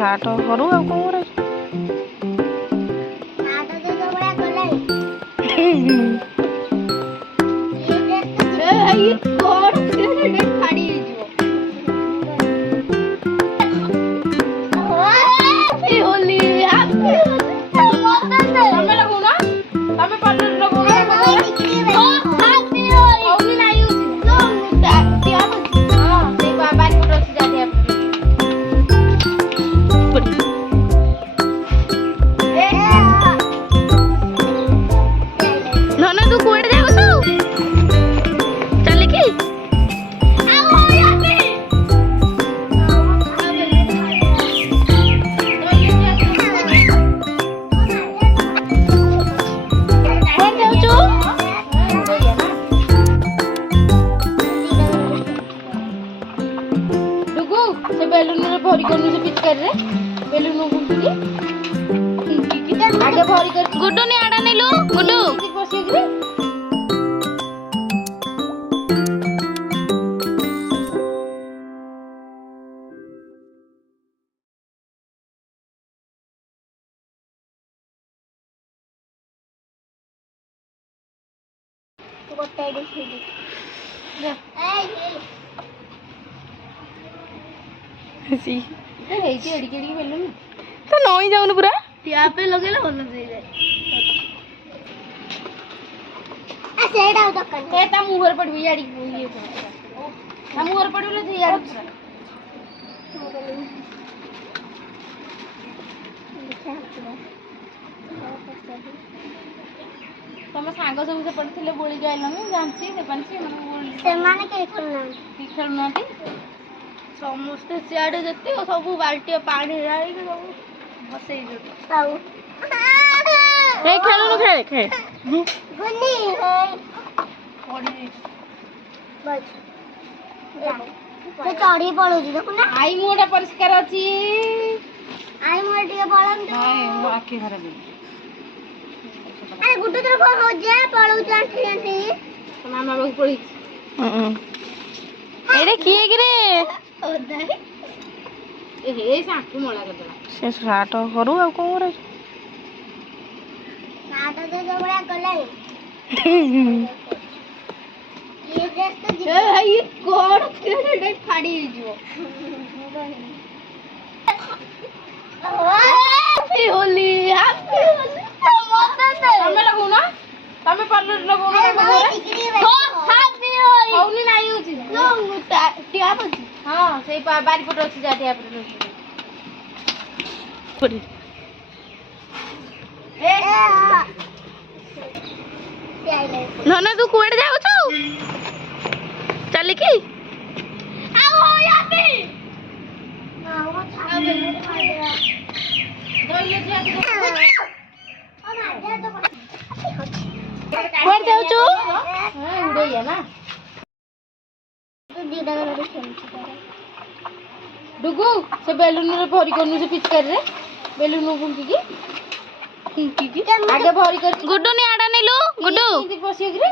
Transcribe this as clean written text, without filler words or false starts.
हाट करू आ कौन बेलून भरी करनु से पिचकार रे बेलून गुंडी आगे भरी कर गुड्डू ने आडा नेलु गुड्डू बसी रे तो बताई दे जा सी हे जी एडी केडी बेलून तो नई जाउन पूरा टैप पे लगेला बंद दे जाए आ सेडा दकन ए ता मुहर पडवी याडी ये हम मुहर पडवले थे यार तम सांग सब से पडथिले बोली जाइलन जानछि से पंछि मन बोली से माने के खेलनाती समस्त सियाड़े जति सब बाल्टी पानी डाली सब बसई आउ ए खेलनु खेल खेल गुन्नी है पड़ी बस ते चढ़ी पड़ो जी देखो ना आई मोटा परिष्कार अछि आई मोटे पळन हाय आखी खराब अरे गुड्डू तर हो जा पळो जाठी आंटी मामा लोग पड़ी एरे किए गिरे ओदाई ए हे साखी मोला कर से साट करू आ कोन रे साट तो जबड़ा कलाई ये ड्रेस तो ए ये कोड केने डे फाड़ी जीवो हैप्पी होली तमे लगो ना तमे पार्लर लगो ना हो हैप्पी होली होली नाही होची नो टिया बची हां सेई बारी पट अछि जा टिया पट ए नना तू कुएड जाउ छु चल की आओ याती आओ छाबे दोइले जा ओ ना जा तो कुएड जाउ छु हां उड़ैया ना डुगु से बेलून रे भरी करनु से पिचकार रे बेलून गुंकी की आगे भरी कर गुड्डू ने आडा नेलु गुड्डू बसी रे